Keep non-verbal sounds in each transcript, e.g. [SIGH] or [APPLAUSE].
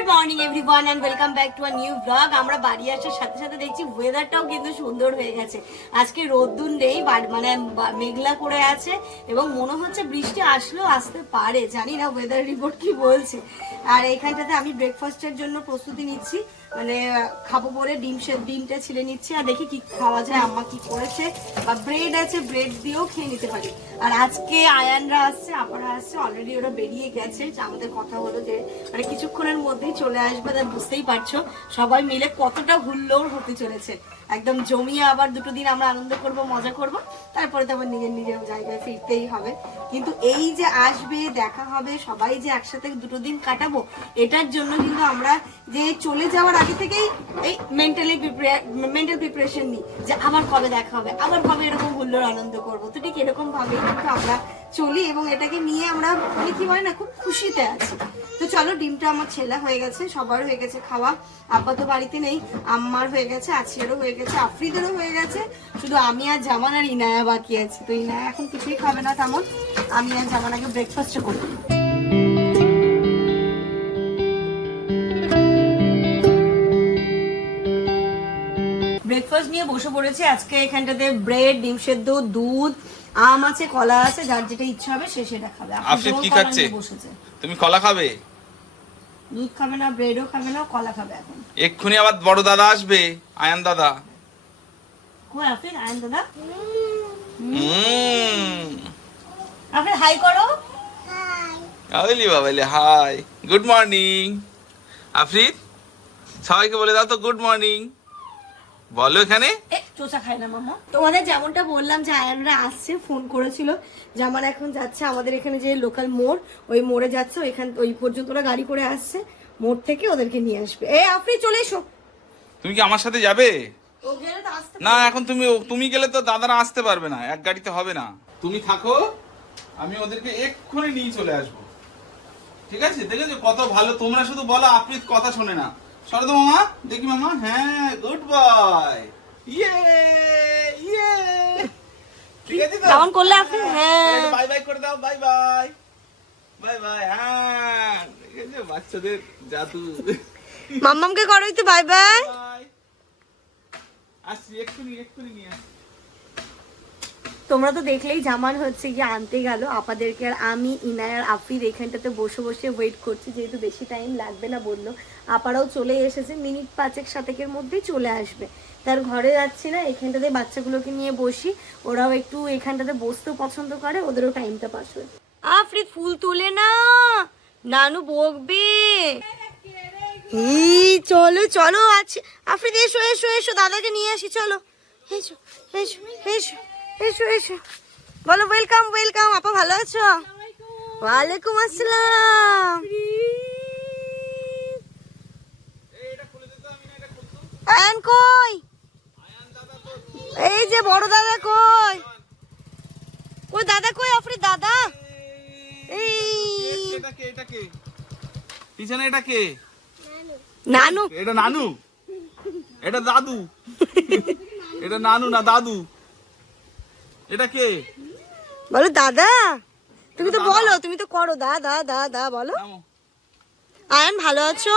Good morning everyone and welcome back to a new blog. আমরা বাড়ি আসার সাথে সাথে দেখছি ওয়েদারটাও কিন্তু সুন্দর হয়ে গেছে। আজকে রোদ্দুর নেই মানে মেঘলা করে আছে এবং মনে হচ্ছে বৃষ্টি আসলেও আসতে পারে। জানি না ওয়েদার রিপোর্ট কি বলছে। আর এখানটাতে আমি ব্রেকফাস্টের জন্য প্রস্তুতি নিচ্ছি। মানে খাব বলে ডিম সে- ডিমটা ছিলে নিচ্ছে, আর দেখি কি খাওয়া যায়, আম্মা কি করেছে। বা ব্রেড আছে ব্রেড দিয়েও খেয়ে নিতে পারি। আর আজকে আয়ানরা আসছে, আপারা আসছে অলরেডি ওরা বেরিয়ে গেছে। আমাদের কথা হলো যে মানে কিছুক্ষণের মধ্যেই চলে আসবে, তা বুঝতেই পারছ। সবাই মিলে কতটা হুল্লোর হতে চলেছে। একদম জমিয়ে আবার দুটো দিন আমরা আনন্দ করব, মজা করব। তারপরে তো আবার নিজের নিজের জায়গায় ফিরতেই হবে। কিন্তু এই যে আসবে, দেখা হবে, সবাই যে একসাথে দুটো দিন কাটাবো, এটার জন্য কিন্তু আমরা যে চলে যাওয়ার আগে থেকেই এই মেন্টালি মেন্টাল প্রিপারেশন নিই যে আবার কবে দেখা হবে, আবার কবে এরকম হুল্লোর আনন্দ করব। তো ঠিক এরকম ভাবে কিন্তু আমরা চলি এবং এটাকে নিয়ে আমরা মানে কি বলে না, খুব খুশিতে আছি। তো চলো, ডিমটা আমার ছেলে হয়ে গেছে সবার হয়ে গেছে খাওয়া। আব্বা তো বাড়িতে নেই, আম্মার হয়ে গেছে, আছিয়ারও হয়ে গেছে, আফ্রিদেরও হয়ে গেছে। শুধু আমি আর জামান আর ইনায়া বাকি আছে। তো ইনায়া এখন কিছুই খাবে না, তেমন। আমি আর জামান আগে ব্রেকফাস্টটা করব। ব্রেকফাস্ট নিয়ে বসে পড়েছি। আজকে এখানটাতে ব্রেড ডিম সেদ্ধ, দুধ আম আছে কলা আছে যার যেটা ইচ্ছা হবে সে সেটা খাবে। আফরিদ কি খাচ্ছে? তুমি কলা খাবে? দুধ খাবে না ব্রেডও খাবে না কলা খাবে এখন। এক্ষুনি আবার বড় দাদা আসবে আয়ান দাদা। কই আফির আয়ন দাদা? হাই করো। আবলি বাবালি হাই গুড মর্নিং আফরিদ সবাইকে বলে দাও তো গুড মর্নিং বলো এখানে। চোচা খায় না মামা। তোমাদের যেমনটা বললাম যে আয়ানরা আসছে ফোন করেছিল যে আমার এখন যাচ্ছে আমাদের এখানে যে লোকাল মোড় ওই মোড়ে যাচ্ছে ওইখান ওই পর্যন্ত ওরা গাড়ি করে আসছে মোড় থেকে ওদেরকে নিয়ে আসবে। এ আফরি চলে এসো। তুমি কি আমার সাথে যাবে? তো আসতে না এখন তুমি তুমি গেলে তো দাদারা আসতে পারবে না এক গাড়িতে হবে না। তুমি থাকো আমি ওদেরকে এক্ষুনি নিয়ে চলে আসব। ঠিক আছে? দেখেছ? কত ভালো তোমরা শুধু বলো আফ্রিদ কথা শোনে না। শরদ মামা দেখি মামা। হ্যাঁ গুড বয় ইয়ে ইয়ে ঠিক আছে কেমন করলে আফরিদ? হ্যাঁ। বাই বাই করে দাও বাই বাই বাই বাই হ্যাঁ। বাচ্চাদের জাদু। মাম্মামকে করো তো বাই বাই আসছি এক্ষুনি এক্ষুনি নিয়ে আসছি। তোমরা তো দেখলেই জামান হচ্ছে, গিয়ে আনতে গেল। আপাদেরকে আর আমি ইনায়ার আফির এখানটাতে বসে বসে ওয়েট করছি, যেহেতু বেশি টাইম লাগবে না বলল। আপারাও চলে এসেছে, মিনিট পাঁচেক সাতেকের মধ্যেই চলে আসবে। তার ঘরে যাচ্ছি না, এখানটাতে বাচ্চাগুলোকে নিয়ে বসি। ওরাও একটু এখানটাতে বসতেও পছন্দ করে, ওদেরও টাইমটা পাস হয় আফরিদ, ফুল তুলে না! নানু বকবে। চলো চলো, আছে। আফরিদ, এসো এসো এসো, দাদাকে নিয়ে আসি, চলো। এসো এসো এসো। এসো এসো। বলো ওয়েলকাম ওয়েলকাম আপা ভালো আছো? ওয়ালাইকুম আসসালাম। আয়ান কই? এই যে বড় দাদা কই? কই দাদা কই আফরিদ দাদা? এই। এটা কে এটা কে পিছনে এটা কে নানু। এটা নানু। এটা দাদু। এটা নানু না দাদু। এটা কে? বলো দাদা। তুমি তো বলো তুমি তো করো দাদা দাদা বলো। আয়ান ভালো আছো?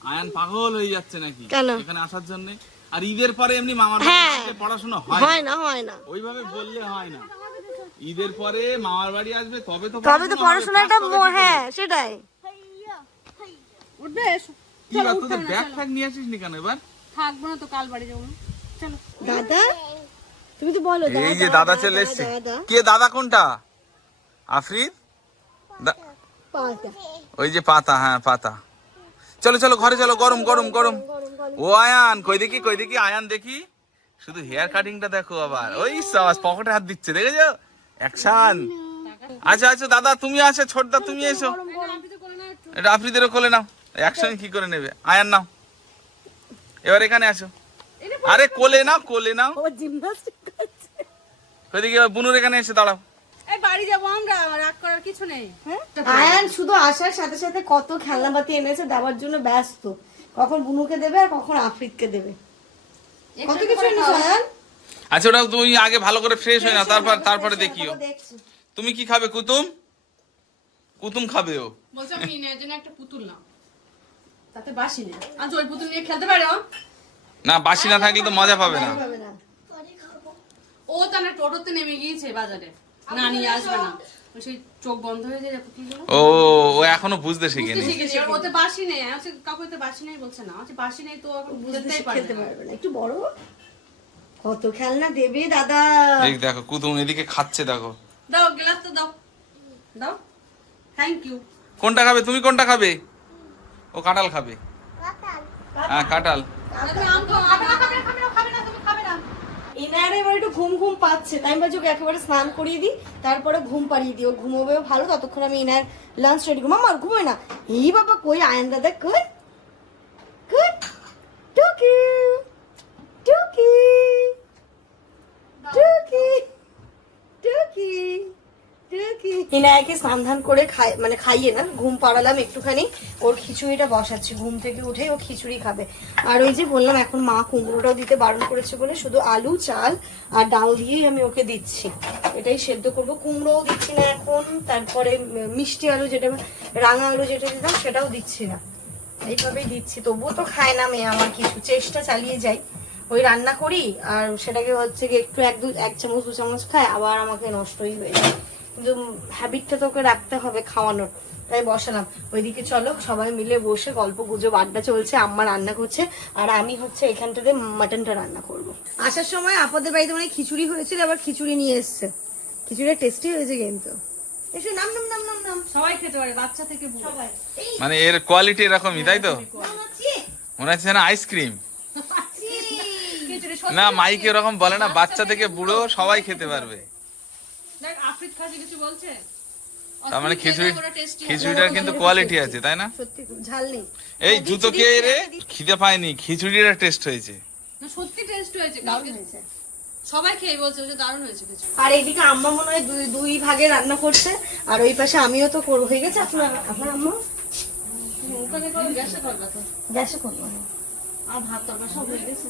আয়ান পাগল হয়ে যাচ্ছে নাকি? এখানে আসার জন্য। আর ঈদের পরে এমনি মামার হ্যাঁ। বাড়িতে পড়াশোনা হয় হয় না। হয় না। ওইভাবে বললে হয় না। ঈদের পরে মামার বাড়ি আসবে তবে তো তবে তো। পড়াশোনাটা হ্যাঁ সেটাই। উঠবে ব্যাপার তোদের ব্যাগ ফ্যাগ নিয়ে আসিস নি কেন এবার? থাকব না তো কাল বাড়ি যাব। চলো। দাদা? তুমি তো বলো এই যে দাদা চলে এসছে। কে দাদা কোনটা? আফরিদ ওই যে পাতা হ্যাঁ পাতা। চলো চলো ঘরে চলো গরম গরম গরম। ও আয়ান কই দেখি কই দেখি আয়ান দেখি। শুধু হেয়ার কাটিংটা দেখো আবার। ওই সাবাস পকেটে হাত দিচ্ছে দেখেছ? অ্যাকশন আচ্ছা আচ্ছা দাদা তুমি আসো ছোটদা তুমি এসো। এটা আফ্রিদেরও কোলে নাও। অ্যাকশন কি করে নেবে? আয়ান নাও। এবার এখানে আসো। আরে কোলে নাও কোলে নাও। ও জিমনাস্টিক করছে। এবার বুনুর এখানে এসে দাঁড়াও। এই বাড়ি যাব আমরা রাগ করার কিছু নেই। হ্যাঁ? আয়ান শুধু আসার সাথে সাথে কত খেলনাপাতি এনেছে দেওয়ার জন্য ব্যস্ত। কখন বুনুকে দেবে আর কখন আফ্রিদকে দেবে। কত কিছু এনেছো আয়ান? আচ্ছা ওটা তুমি আগে ভালো করে ফ্রেশ হয়ে না তারপর তারপরে দেখিও তুমি কি খাবে কুতুম? কুতুম খাবে ও। বলছে আমি একটা পুতুল না তাতে বাসি নেই। আজ ওই পুতুল নিয়ে খেলতে পারো? না বাসি না থাকলে তো মজা পাবে না। ও তাহলে টোটোতে নেমে গিয়েছে বাজারে। না নিয়ে আসবে না। চোখ বন্ধ হয়ে যায় ও ও এখনও বুঝতে শিখেনি। ওতে বাসি নেই কাকু বাসি নেই বলছে না। আমি বাসি নেই তো এখন বুঝতেই পারবে না। একটু বড়। কত খেলনা দেবে দাদা? দেখো কুতুম এদিকে খাচ্ছে দেখো। দাও গ্লাস তো দাও। দাও। থ্যাংক ইউ কোনটা খাবে? তুমি কোনটা খাবে? ও কাঁঠাল খাবে। হ্যাঁ কাঁঠাল। ইনার এবার একটু ঘুম ঘুম পাচ্ছে। তাই আমি ওকে একেবারে স্নান করিয়ে দিই, তারপরে ঘুম পাড়িয়ে দিই। ও ঘুমোবেও ভালো, ততক্ষণ আমি ইনার লাঞ্চ রেডি করব। আমার ঘুমোয় না। এই বাবা কই? আয়ন দাদা কই? কই? টুকি টুকি টুকি। টুকি ইনায়াকে স্নান করে খাই মানে খাইয়ে না, ঘুম পাড়ালাম একটুখানি। ওর খিচুড়িটা বসাচ্ছি, ঘুম থেকে উঠে ও খিচুড়ি খাবে। আর ওই যে বললাম, এখন মা কুমড়োটাও দিতে বারণ করেছে বলে শুধু আলু, চাল আর ডাল দিয়েই আমি ওকে দিচ্ছি। এটাই সেদ্ধ করব। কুমড়োও দিচ্ছি না এখন, তারপরে মিষ্টি আলু যেটা, রাঙা আলু যেটা দিতাম সেটাও দিচ্ছি না। এইভাবেই দিচ্ছি। তবুও তো খায় না মেয়ে আমার কিছু। চেষ্টা চালিয়ে যাই। ওই রান্না করি আর সেটাকে হচ্ছে একটু এক দু, এক চামচ, দু চামচ খায়, আবার আমাকে নষ্টই হয়ে যায়। কিন্তু হ্যাবিটটা তোকে রাখতে হবে খাওয়ানোর তাই বসালাম। ওইদিকে চলো সবাই মিলে বসে গল্প গুজব আড্ডা চলছে আম্মা রান্না করছে আর আমি হচ্ছে এখানটাতে মাটনটা রান্না করব। আসার সময় আপদের বাড়িতে মানে খিচুড়ি হয়েছিল আবার খিচুড়ি নিয়ে এসছে। খিচুড়িটা টেস্টি হয়েছে কিন্তু। এসে নাম নাম নাম নাম নাম। সবাই খেতে পারে বাচ্চা থেকে সবাই। মানে এর কোয়ালিটি এরকমই তাই তো? মনে হচ্ছে না আইসক্রিম না মাইকে ওরকম বলে না বাচ্চা থেকে বুড়ো সবাই খেতে পারবে। দেখ আফ্রিদ খাসি কিছু বলছে? তার মানে খিচুড়ি নেই, ওরা tasty হবে। খিচুড়িটার কিন্তু কোয়ালিটি আছে তাই না? সত্যি ঝাল নেই। এই জুতো কে রে? খিদে পায়নি খিচুড়িটা টেস্ট হয়েছে। না সত্যি টেস্ট হয়েছে দারুণ সবাই খেয়ে বলছে যে দারুণ হয়েছে আর এইদিকে আম্মা মনে হয় দুই দুই ভাগে রান্না করছে আর ওই পাশে আমিও তো করব। হয়ে গেছে আপনার আপনার আম্মা? ওখানে গ্যাসে করবে তো। গ্যাসে করব। আর ভাত তরকারি সব হয়ে গেছে।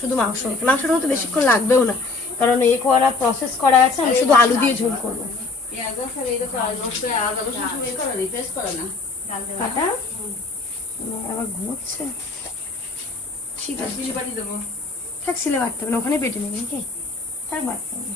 শুধু মাংস। মাংসটা তো বেশিক্ষণ লাগবেও না। কারণ এ করা প্রসেস করা আছে আমি শুধু আলু দিয়ে ঝোল করব। কাটা? মানে আবার ঘুমোচ্ছে? ঠিক আছে। থাক সিলে বাড়তে হবে ওখানে বেটে নেবেন কি থাক বাড়তে হবে।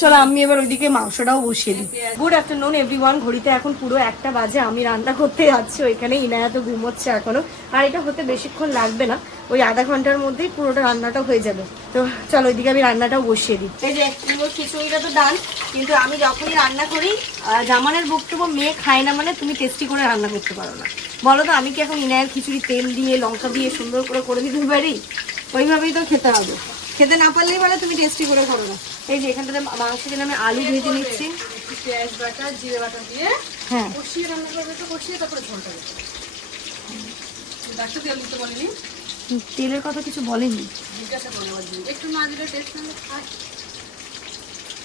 চলো, আমি এবার ওইদিকে মাংসটাও বসিয়ে দিই। গুড আফটারনুন এভরিওয়ান ঘড়িতে এখন পুরো একটা বাজে, আমি রান্না করতে যাচ্ছি। ওইখানে ইনায়া তো ঘুমোচ্ছে এখনও। আর এটা হতে বেশিক্ষণ লাগবে না। ওই আধা ঘণ্টার মধ্যেই পুরোটা রান্নাটা হয়ে যাবে। তো চলো, ওইদিকে আমি রান্নাটাও বসিয়ে দিই। এই যে পুরো খিচুড়িটা তো ডান কিন্তু আমি যখনই রান্না করি জামানের বক্তব্য মেয়ে খায় না মানে তুমি টেস্টি করে রান্না করতে পারো না। বলো তো, আমি কি এখন ইনায়ের খিচুড়ি তেল দিয়ে, লঙ্কা দিয়ে সুন্দর করে করে দিতে পারি? ওইভাবেই তো খেতে হবে। খেতে না পারলেই বলে তুমি টেস্টি করে করো না। এই যে এখানটাতে মাংসের জন্য আমি আলু ভেজে নিচ্ছি। পেঁয়াজ বাটা জিরে বাটা দিয়ে হ্যাঁ। কষিয়ে রান্না করবে তো কষিয়ে তারপরে ঝোলটা ডাক্তার তেল দিতে বলিনি। তেলের কথা কিছু বলেনি। জিজ্ঞাসা করব একবার দিয়ে। একটু না দিলে টেস্ট না খায়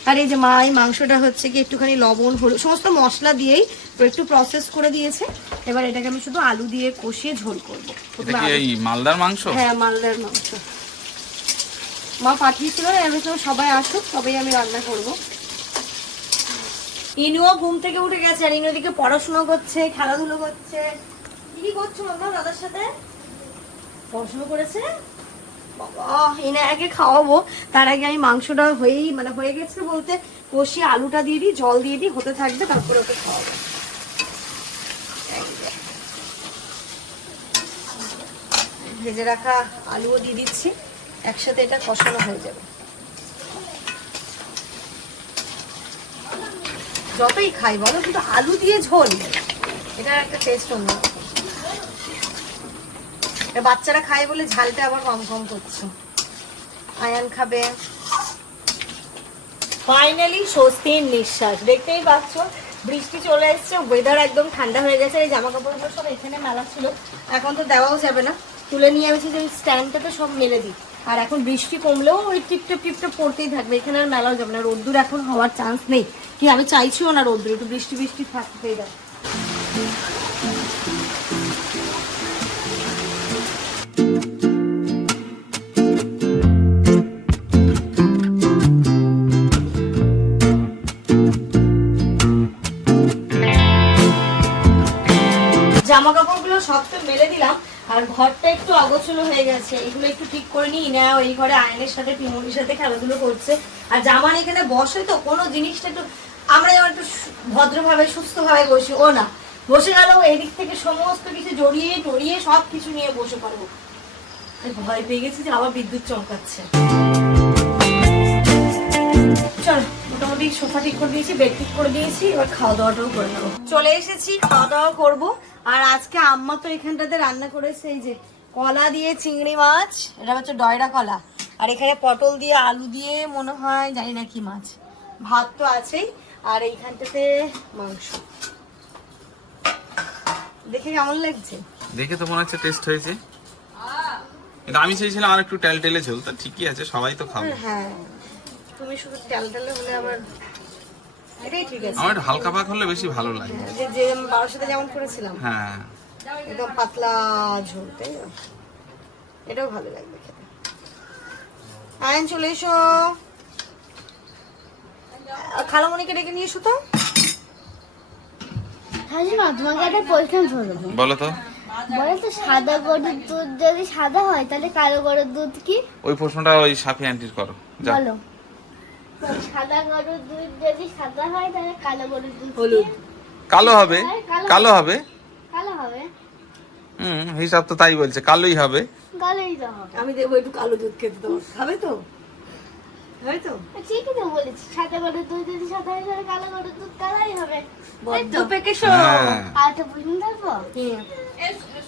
আর এই যে মা এই মাংসটা হচ্ছে কি একটুখানি লবণ হলুদ সমস্ত মশলা দিয়েই তো একটু প্রসেস করে দিয়েছে। এবার এটাকে আমি শুধু আলু দিয়ে কষিয়ে ঝোল করব। মালদার মাংস? হ্যাঁ মালদার মাংস। মা পাঠিয়েছিল না, আমি সবাই আসুক তবেই আমি রান্না করব। ইনুও ঘুম থেকে উঠে গেছে আর ইনু দিকে পড়াশোনা করছে, খেলাধুলো করছে। কি কি করছ মামা দাদার সাথে? পড়াশোনা করেছে? বাবা এনে আগে খাওয়াবো। তার আগে আমি মাংসটা হয়েই মানে হয়ে গেছে বলতে কষিয়ে আলুটা দিয়ে দিই, জল দিয়ে দিই, হতে থাকবে, তারপরে ওকে খাওয়াবো। ভেজে রাখা আলুও দিয়ে দিচ্ছি। একসাথে এটা কষানো হয়ে যাবে। যতই খাই, বলো, কিন্তু আলু দিয়ে ঝোল, এটা একটা টেস্ট অন্য বাচ্চারা খায় বলে ঝালটা আবার কম কম করছে। আয়ান খাবে। ফাইনালি স্বস্তির নিঃশ্বাস। দেখতেই পাচ্ছ, বৃষ্টি চলে এসছে ওয়েদার একদম ঠান্ডা হয়ে গেছে, এই জামা কাপড়গুলো সব এখানে মেলা ছিল। এখন তো দেওয়াও যাবে না। তুলে নিয়ে আমি যে স্ট্যান্ডটাতে সব মেলে দিই। আর এখন বৃষ্টি কমলেও ওই টিপটপ টিপটপ পড়তেই থাকবে। এখানে আর মেলাও যাবে না। রোদ্দুর এখন হওয়ার চান্স নেই। কি, আমি চাইছিও না রোদ্দুর, একটু বৃষ্টি বৃষ্টি থাকতেই দেয় জামা কাপড়গুলো সব তো মেলে দিলাম আর ঘরটা একটু অগোছলো হয়ে গেছে। এগুলো একটু ঠিক করে নিই। না এই ঘরে আয়নের সাথে, পিমনির সাথে খেলাধুলো করছে। আর জামান এখানে বসে তো, কোনো জিনিসটা একটু, আমরা যেমন একটু ভদ্রভাবে, সুস্থভাবে বসি, ও না। বসে গেল, এদিক থেকে সমস্ত কিছু জড়িয়ে টড়িয়ে সব কিছু নিয়ে বসে পারব ভয় পেয়ে গেছি যে আবার বিদ্যুৎ চমকাচ্ছে। চল, মোটামুটি সোফা ঠিক করে দিয়েছি বেড ঠিক করে দিয়েছি, এবার খাওয়া দাওয়াটাও করে নেব। চলে এসেছি, খাওয়া দাওয়া করব। আর আজকে আম্মা তো এখানটাতে রান্না করেছে এই যে কলা দিয়ে চিংড়ি মাছ এটা হচ্ছে ডয়রা কলা। আর এখানে পটল দিয়ে আলু দিয়ে মনে হয় জানি না কি মাছ। ভাত তো আছেই আর এইখানটাতে মাংস। দেখে কেমন লাগছে? দেখে তো মনে হচ্ছে টেস্ট হয়েছে। কিন্তু আমি চেয়েছিলাম আর একটু টেল টেলে ঝোল তা ঠিকই আছে সবাই তো খাবে। হ্যাঁ তুমি শুধু টাল টালে হলে আবার এটাই ঠিক আছে। আমার হালকা পাক হলে বেশি ভালো লাগে। যে যে বাবার সাথে যেমন করেছিলাম হ্যাঁ। একদম পাতলা ঝোল তাই না? এটাও ভালো লাগবে খেতে। আয়ন চলে এসো। খালামণিকে ডেকে নিয়ে এসো তো। হাজিমা তোমাকে একটা প্রশ্ন ধরবো বলো তো। বলো তো সাদা গরুর দুধ যদি সাদা হয় তাহলে কালো গরুর দুধ কি? ওই প্রশ্নটা ওই সাফি আন্টির করো। বলো। সাদা গরুর দুধ যদি সাদা হয় তাহলে কালো গরুর দুধ হলুদ। কালো হবে? কালো হবে। কালো হবে? হুম হিসাব তো তাই বলছে কালোই হবে। কালোই তো হবে। আমি দেবো একটু কালো দুধ খেতে খাবে তো? খাবে তো? ঠিকই তো বলেছি সাদা গরুর দুধ যদি সাদা হয় তাহলে কালো গরুর দুধ কালাই হবে। হ্যাঁ। আর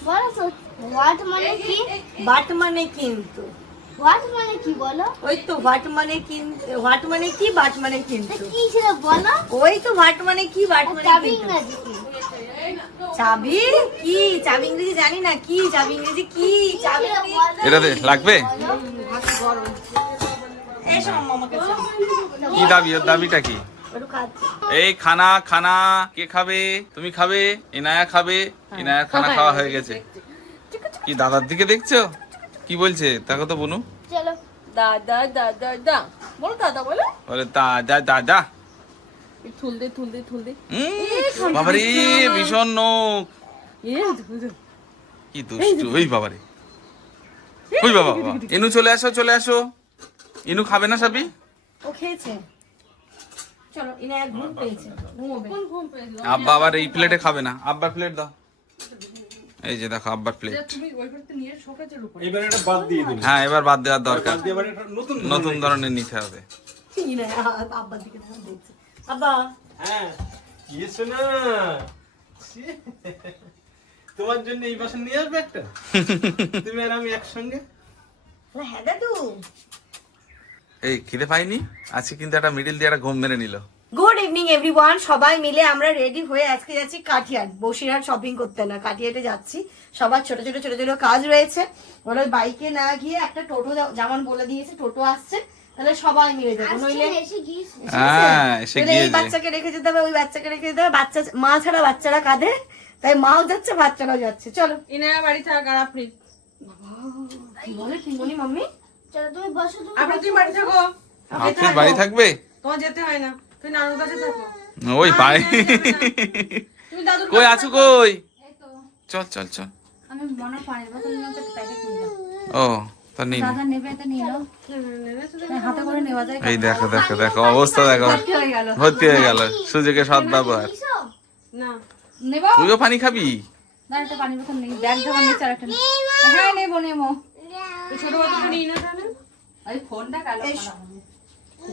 বলো তো হোয়াট মানে কি? বাট মানে কিন্তু। হোয়াট মানে কি বলো? ওই তো ভাট মানে কিন্তু হোয়াট মানে কি বাট মানে কিন্তু। কি ছিল বলো? ওই তো ভাট মানে কি বাট মানে চাবি কিন্তু। কি চাবি? কি? চাবি ইংরেজি জানি না কি? চাবি ইংরেজি কি? চাবি এটা লাগবে? কি দাবি? ওর দাবিটা কি? এই খানা খানা কে খাবে? তুমি খাবে ইনায়া খাবে ইনায়ার খানা খাওয়া হয়ে গেছে। কি দাদার দিকে দেখছ? কি বলছে? দেখো তো বনু চলো। দাদা দাদা দা। বলো দাদা বলো। বলে দাদা দাদা। থুল দে থুল দে থুল দে। বাবারে ভীষণ নোক। কি দুষ্টু ওই বাবারে। ওই বাবা। ইনু চলে আসো চলে আসো। ইনু খাবে না সাবি? ও খেয়েছে। চলো ইনা এক ঘুম পেয়েছে। ঘুমোবে। কোন ঘুম পেয়েছিল? আব্বা আবার এই প্লেটে খাবে না। আব্বার প্লেট দাও। এই যে দেখো আব্বার প্লেট তুমি ওই করতে নিয়ে শোকেজের উপর এবার এটা বাদ দিয়ে দিন হ্যাঁ এবার বাদ দেওয়ার দরকার। নতুন নতুন ধরনের নিতে হবে। আব্বার দিকে দিচ্ছে আব্বা। হ্যাঁ ইয়েছো না তোমার জন্য এই বাসন নিয়ে আসবে একটা? [LAUGHS] তুমি আর আমি একসঙ্গে? হ্যাঁ দাদু। এই খিদে পাইনি? আজকে কিন্তু একটা মিডিল দিয়ে একটা ঘুম মেরে নিল। গুড ইভিনিং এভরিওয়ান সবাই মিলে আমরা রেডি হয়ে আজকে যাচ্ছি কাঠিয়াট বসিরহাট শপিং করতে না কাঠিয়াটে যাচ্ছি। সবার ছোট ছোট ছোট ছোট কাজ রয়েছে। ওরা বাইকে না গিয়ে একটা টোটো যেমন বলে দিয়েছে টোটো আসছে। তাহলে সবাই মিলে যাব। নইলে এসে গিয়েছে। হ্যাঁ এই বাচ্চাকে রেখে যেতে হবে ওই বাচ্চাকে রেখে যেতে হবে। বাচ্চা মা ছাড়া বাচ্চারা কাঁদে। তাই মাও যাচ্ছে বাচ্চারাও যাচ্ছে। চলো। বাড়ি থাক আর আপনি। বলে কি বলি মাম্মি? চলো তুমি বসো আপনি তুমি বাড়ি থাকো। আপনি বাড়ি থাকবে? তোমার যেতে হয় না। তুমি নানুর কাছে থাকো। ওই তুমি দাদুর কই আছো কই? চল চল চল। আমি মনে বোতল নিয়ে একটা প্যাকেট নিলাম ও তা নিন দাদা নেবে এটা নিয়ে হাতে করে নেওয়া যায় এই দেখো দেখো দেখো অবস্থা দেখো। ভর্তি হয়ে গেল। সুযোগে সৎ ব্যবহার। না। নেবা? তুইও পানি খাবি? না একটা পানির বোতল নেই। ব্যাগ জমা নিচে আর হ্যাঁ নেব নেব। ছোট বাচ্চাটা নিই না তাহলে। এই ফোনটা কালো।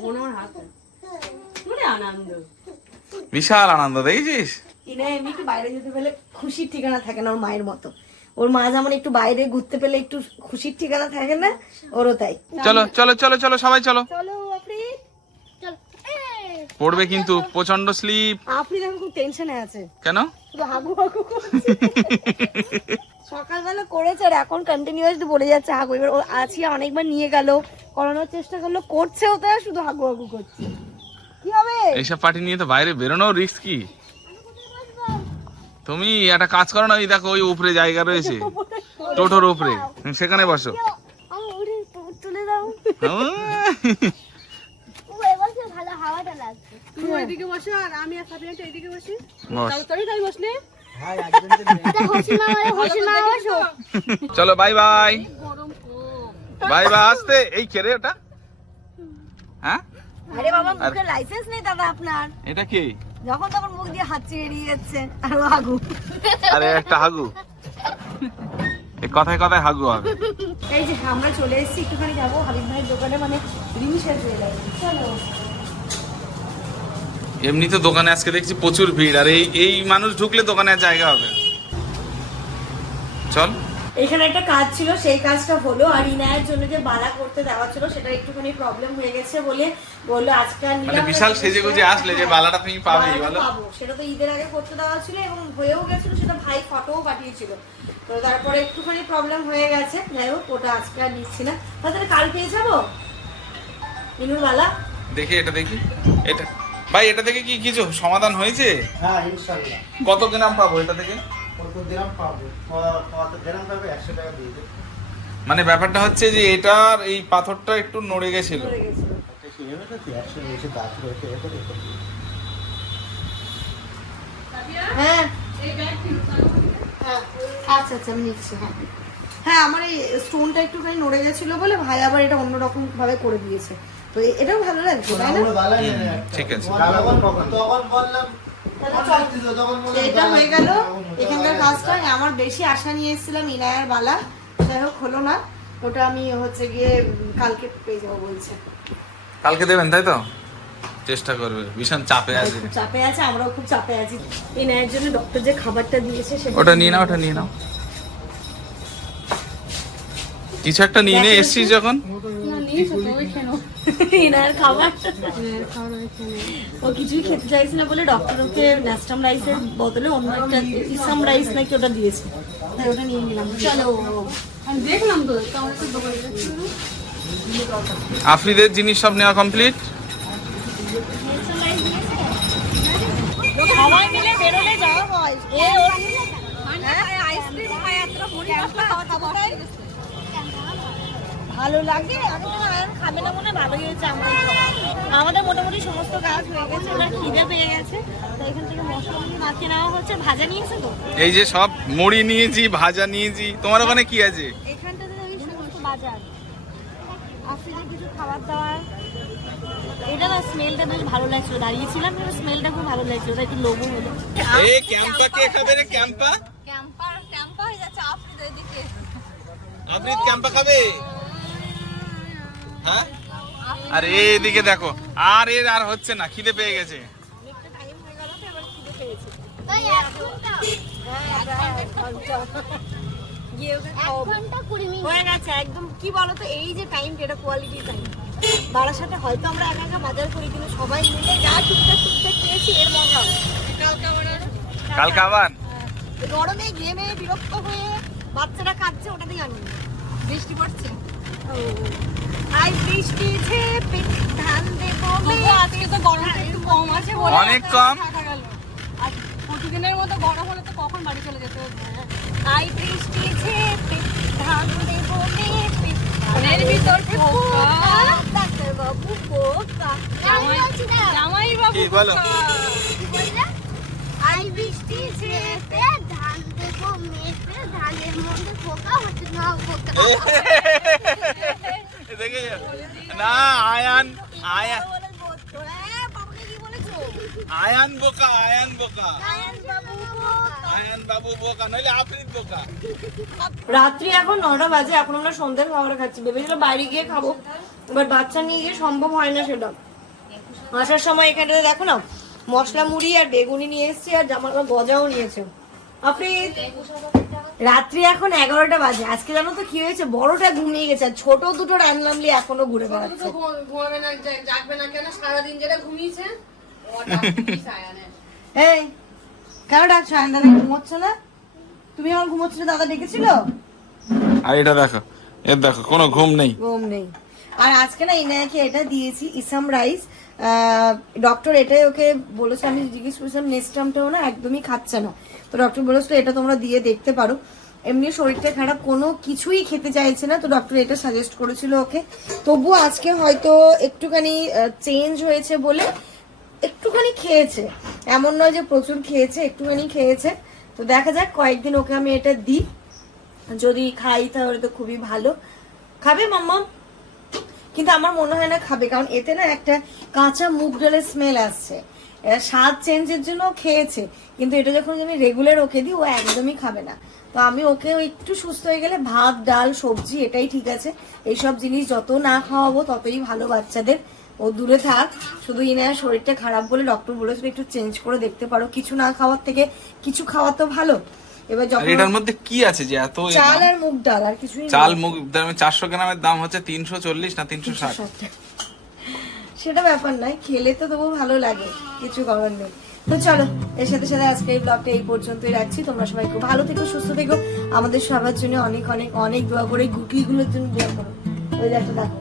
ফোন আমার হাতে। আনন্দ। বিশাল আনন্দ দেখেছিস? ইনা এমনি একটু বাইরে যেতে পেলে খুশির ঠিকানা থাকে না ওর মায়ের মতো। ওর মা যেমন একটু বাইরে ঘুরতে পেলে একটু খুশির ঠিকানা থাকে না ওরও তাই। চলো চলো চলো চলো সবাই চলো। পড়বে কিন্তু প্রচণ্ড স্লিপ আপনি দেখো খুব টেনশনে আছে। কেন? শুধু হাগু হাগু করছে। সকালবেলা করেছে আর এখন কন্টিনিউয়াসলি বলে যাচ্ছে হাগু। এবার ও আছি অনেকবার নিয়ে গেল করানোর চেষ্টা করল করছেও তো শুধু হাগু হাগু করছে। এইসব পার্টি নিয়ে তো বাইরে বেরোনো রিস্ক কি? তুমি একটা কাজ করো না ওই দেখো, ওই উপরে জায়গা রয়েছে। টোটোর উপরে। সেখানে বসো। চলো বাই বাই বাই বাই আসতে। এই কেরে ওটা? হ্যাঁ? আরে বাবা মুখে লাইসেন্স নেই দাদা আপনার। এটা কি? যখন তখন মুখ দিয়ে হাত বেরিয়ে যাচ্ছে আর আগু আরে একটা হাগু। এই কথায় কথায় হাগু হবে। এই যে আমরা চলে এসেছি একটুখানি যাব। হাবিব ভাইয়ের দোকানে মানে রিমিশের জুয়েলারি চলো। এমনি তো দোকানে আজকে দেখছি প্রচুর ভিড় আর এই এই মানুষ ঢুকলে দোকানে জায়গা হবে চল। এখানে একটা কাজ ছিল সেই কাজটা হলো আর ইনায়ের জন্য যে বালা করতে দেওয়া ছিল সেটা একটুখানি প্রবলেম হয়ে গেছে বলে বলল আজকে আর মানে নিলাম বিশাল সেজে গুজে আসলে যে বালাটা তুমি পাবে বলো। পাবো। সেটা তো ঈদের আগে করতে দেওয়া ছিল এবং হয়েও গেছিল সেটা ভাই ফটোও পাঠিয়েছিল। তো তারপরে একটুখানি প্রবলেম হয়ে গেছে। যাই হোক ওটা আজকে আর নিচ্ছি না। তাহলে কাল পেয়ে যাব? ইনুর বালা? দেখি এটা দেখি। এটা ভাই এটা থেকে কি কিছু সমাধান হয়েছে? হ্যাঁ ইনশাল্লাহ কত গ্রাম পাবো এটা থেকে? মানে ব্যাপারটা হচ্ছে যে এটার এই পাথরটা একটু নড়ে গেছিল। হ্যাঁ। হ্যাঁ, আচ্ছা আচ্ছা আমি নিচ্ছি হ্যাঁ। হ্যাঁ আমার এই স্টোনটা একটুখানি নড়ে গেছিল বলে ভাই আবার এটা অন্যরকম ভাবে করে দিয়েছে। তো এটাও ভালো লাগছে তাই না। ঠিক আছে। তখন বললাম এটা হয়ে গেল। এখানকার কাজটা আমার বেশি আশা নিয়ে এসেছিলাম ইনায়ার বালা। যাই হোক হলো না। ওটা আমি হচ্ছে গিয়ে কালকে পেয়ে যাব বলছে। কালকে দেবেন তাই তো? চেষ্টা করবে। ভীষণ চাপে আছে। চাপে আছে। আমরাও খুব চাপে আছি। ইনায়ের জন্য ডক্টর যে খাবারটা দিয়েছে সেটা ওটা নিয়ে নাও ওটা নিয়ে নাও। কিছু একটা নিয়ে নিয়ে এসছিস যখন? খাবার ও কিছুই খেতে চাইছে না বলে ডক্টর ওকে ন্যাস্টাম রাইসের বদলে অন্য একটা ইসাম রাইস নাকি ওটা দিয়েছে তাই ওটা নিয়ে নিলাম চলো আমি দেখলাম তো আফ্রিদের জিনিস সব নেওয়া কমপ্লিট সবাই মিলে বেরোলে যাওয়া হয় এ ওর ভালো লাগে আমি তো আয়ন খাবে না মনে হয় ভালোই হয়েছে আমাদের আমাদের মোটামুটি সমস্ত কাজ হয়ে গেছে ওনার খিদে পেয়ে গেছে তো এখান থেকে মশলা দিয়ে মাখিয়ে নেওয়া হচ্ছে। ভাজা নিয়েছে তো? এই যে সব মুড়ি নিয়েছি ভাজা নিয়েছি তোমার ওখানে কি আছে? এখানটাতে দেখি সমস্ত বাজার। আফ্রিকার কিছু খাবার দাবার এটা না স্মেলটা বেশ ভালো লাগছিল। দাঁড়িয়েছিলাম স্মেলটা খুব ভালো লাগছিল ওটা একটু লোভও হলো। এ ক্যাম্পা কে খাবে রে ক্যাম্পা? ক্যাম্পা হয়ে যাচ্ছে আপনাদের এদিকে আফ্রিদ ক্যাম্পা খাবে? হ্যাঁ? আর এদিকে দেখো। আর এর আর হচ্ছে না খিদে পেয়ে গেছে। হয়ে গেছে একদম কি বলতো এই যে টাইমটা এটা কোয়ালিটি টাইম বাড়ার সাথে হয়তো আমরা একা একা বাজার করি কিন্তু সবাই মিলে যা টুকটাক টুকটাক খেয়েছি এর মজা কালকে আবার? গরমে ঘেমে বিরক্ত হয়ে বাচ্চারা ওটাতেই আনন্দ। বৃষ্টি পড়ছে। আই বৃষ্টি ঝেপে ধান দেবো আজকে তো গরমটা একটু কম আছে বলে অনেক কম। আর প্রতিদিনের মতো গরম হলে তো কখন বাড়ি চলে যেতে হতো আই বৃষ্টি ঝেপে ধান দেবো ভিতর বাবু না জামাই বাবু কি বলো? আই বৃষ্টি ঝেপে [LAUGHS] রাত্রি এখন নটা বাজে, এখন আমরা সন্ধ্যের খাবার খাচ্ছি। ভেবেছিলাম বাইরে গিয়ে খাব এবার বাচ্চা নিয়ে গিয়ে সম্ভব হয় না সেটা। আসার সময় এখানটাতে দেখো না, মশলা মুড়ি আর বেগুনি নিয়ে এসেছি, আর জামার গজাও নিয়েছে। আফরিদ রাত্রি এখন এগারোটা বাজে। আজকে জানো তো কি হয়েছে? বড়টা ঘুমিয়ে গেছে আর ছোট দুটো রানলামলি এখনও ঘুরে বেড়াচ্ছে। ঘুমাবে না জাগবে না কেন? সারাদিন যেটা ঘুমিয়েছে এই কেন ডাকছো আয়ন দাদা ঘুমোচ্ছে না? তুমি আমার ঘুমোচ্ছিল দাদা ডেকেছিল? আর এটা দেখো এর দেখো কোনো ঘুম নেই। ঘুম নেই। আর আজকে না ইনায়াকে এটা দিয়েছি ইসাম রাইস। ডক্টর এটাই ওকে বলেছে, আমি জিজ্ঞেস করেছিলাম নেক্সট টাইমটাও না একদমই খাচ্ছে না। তো ডক্টর বলেছিল, এটা তোমরা দিয়ে দেখতে পারো। এমনি শরীরটা খারাপ, কোনো কিছুই খেতে চাইছে না, তো ডক্টর এটা সাজেস্ট করেছিল ওকে। তবুও আজকে হয়তো একটুখানি চেঞ্জ হয়েছে বলে একটুখানি খেয়েছে। এমন নয় যে প্রচুর খেয়েছে, একটুখানি খেয়েছে। তো দেখা যাক, কয়েকদিন ওকে আমি এটা দিই। যদি খাই তাহলে তো খুবই ভালো। খাবে মাম্মা? কিন্তু আমার মনে হয় না খাবে, কারণ এতে না একটা কাঁচা মুগ ডালের স্মেল আসছে। স্বাদ চেঞ্জের জন্য খেয়েছে, কিন্তু এটা যখন আমি রেগুলার ওকে দিই, ও একদমই খাবে না। তো আমি ওকে একটু সুস্থ হয়ে গেলে ভাত, ডাল, সবজি, এটাই ঠিক আছে। এইসব জিনিস যত না খাওয়াবো, ততই ভালো বাচ্চাদের। ও দূরে থাক, শুধু ইনার শরীরটা খারাপ বলে ডক্টর বলেছিল একটু চেঞ্জ করে দেখতে পারো। কিছু না খাওয়ার থেকে কিছু খাওয়া তো ভালো। এবার যখন এটার মধ্যে কি আছে যে এত চাল আর মুগ ডাল আর কিছুই চাল মুগ চারশো গ্রামের দাম হচ্ছে তিনশো চল্লিশ না তিনশো ষাট? সেটা ব্যাপার নয় খেলে তো তবু ভালো লাগে কিছু করার নেই। তো চলো এর সাথে সাথে আজকে এই ব্লগটা এই পর্যন্তই রাখছি। তোমরা সবাই খুব ভালো থেকো সুস্থ থেকো। আমাদের সবার জন্য অনেক অনেক অনেক দোয়া করে গুটলিগুলোর জন্য দোয়া করো। ওই একটা দেখো।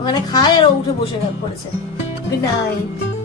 ওখানে খায় আর উঠে বসে পড়েছে। Good night